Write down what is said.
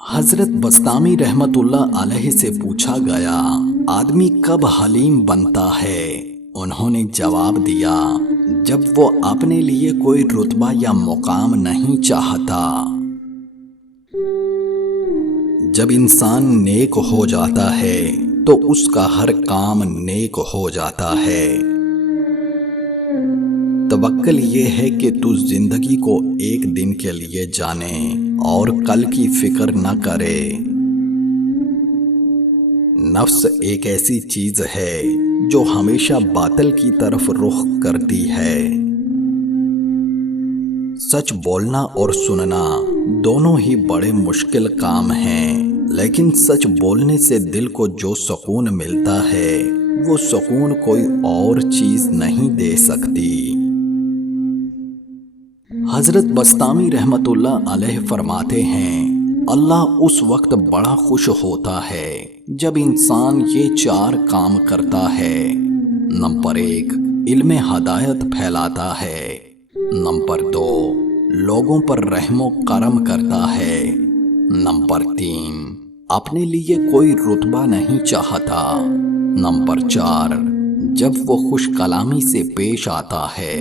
حضرت بسطامی رحمتullah علیہ سے پوچھا گیا، آدمی کب حلیم بنتا ہے؟ انہوں نے جواب دیا، جب وہ اپنے لیے کوئی رتبہ یا مقام نہیں چاہتا۔ جب انسان نیک ہو جاتا ہے تو اس کا ہر کام نیک ہو جاتا ہے۔ توکل یہ ہے کہ تو زندگی کو ایک دن کے لیے جانے اور کل کی فکر نہ کرے۔ نفس ایک ایسی چیز ہے جو ہمیشہ باطل کی طرف رخ کرتی ہے۔ سچ بولنا اور سننا دونوں ہی بڑے مشکل کام ہیں، لیکن سچ بولنے سے دل کو جو سکون ملتا ہے وہ سکون کوئی اور چیز نہیں دے سکتی۔ حضرت بسطامی رحمتullah علیہ فرماتے ہیں، اللہ اس وقت بڑا خوش ہوتا ہے جب انسان یہ 4 کام کرتا ہے۔ نمبر 1، علم ہدایت پھیلاتا ہے۔ نمبر 2، لوگوں پر رحم و کرم کرتا ہے۔ نمبر 3، اپنے لیے کوئی رتبہ نہیں چاہتا۔ نمبر 4، جب وہ خوش کلامی سے پیش آتا ہے